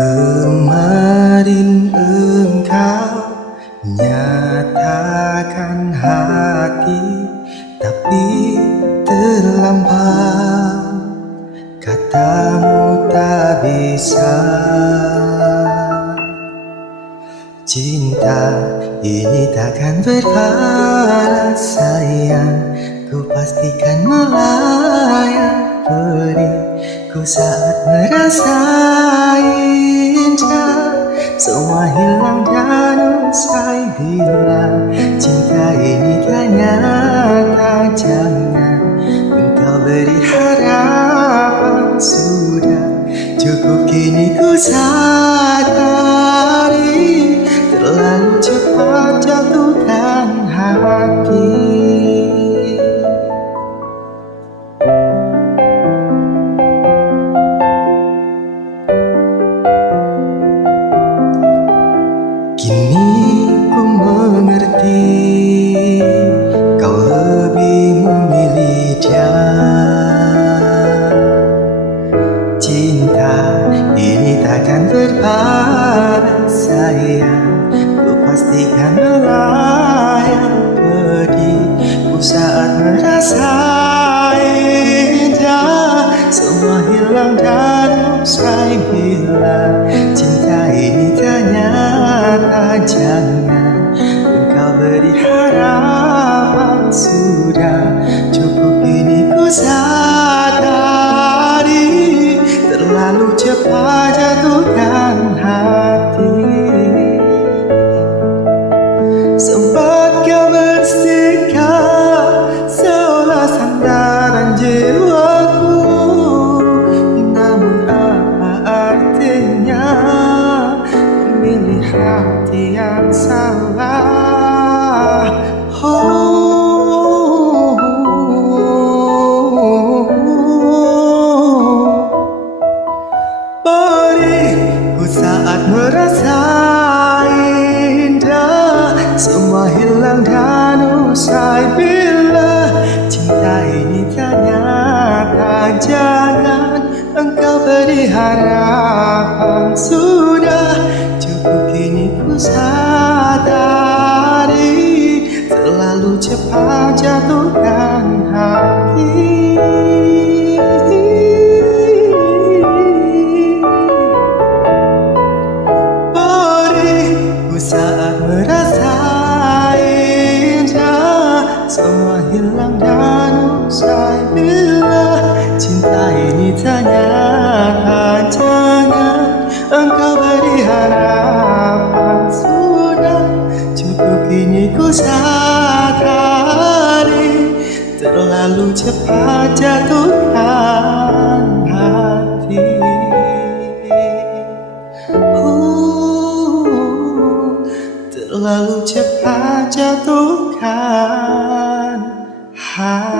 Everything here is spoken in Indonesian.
Kemarin engkau nyatakan hati, tapi terlambat, katamu tak bisa. Cinta ini takkan berbalas sayang, ku pastikan melayang perih ku saat merasa indah. Semua hilang dan usai bila cinta ini ternyata jangan engkau beri harapan. Sudah cukup kini ku sadari, terlalu cepat jatuhkan hati. Kini ku mengerti, kau lebih memilih dia. Cinta ini takkan berbalas sayang, ku pastikan melayang pedih ku saat merasa indah. Semua hilang dan usai bila cinta ini ternyata jangan engkau beri harapan. Sudah cukup kini ku sadari, terlalu cepat jatuhkan hati. Sempat kau bersikap seolah sandaran jiwaku, namun apa artinya memilih hati yang salah? Perihku saat merasa indah, semua hilang dan usai bila cinta ini ternyata jangan engkau beri harapan. Sudah cukup kini ku sadari, terlalu cepat jatuhkan hati. Saat merasa indah, semua hilang dan usai bila cinta ini ternyata jangan engkau beri harapan. Sudah cukup kini ku sadari, terlalu cepat jatuhkan hati. Terlalu cepat jatuhkan hati.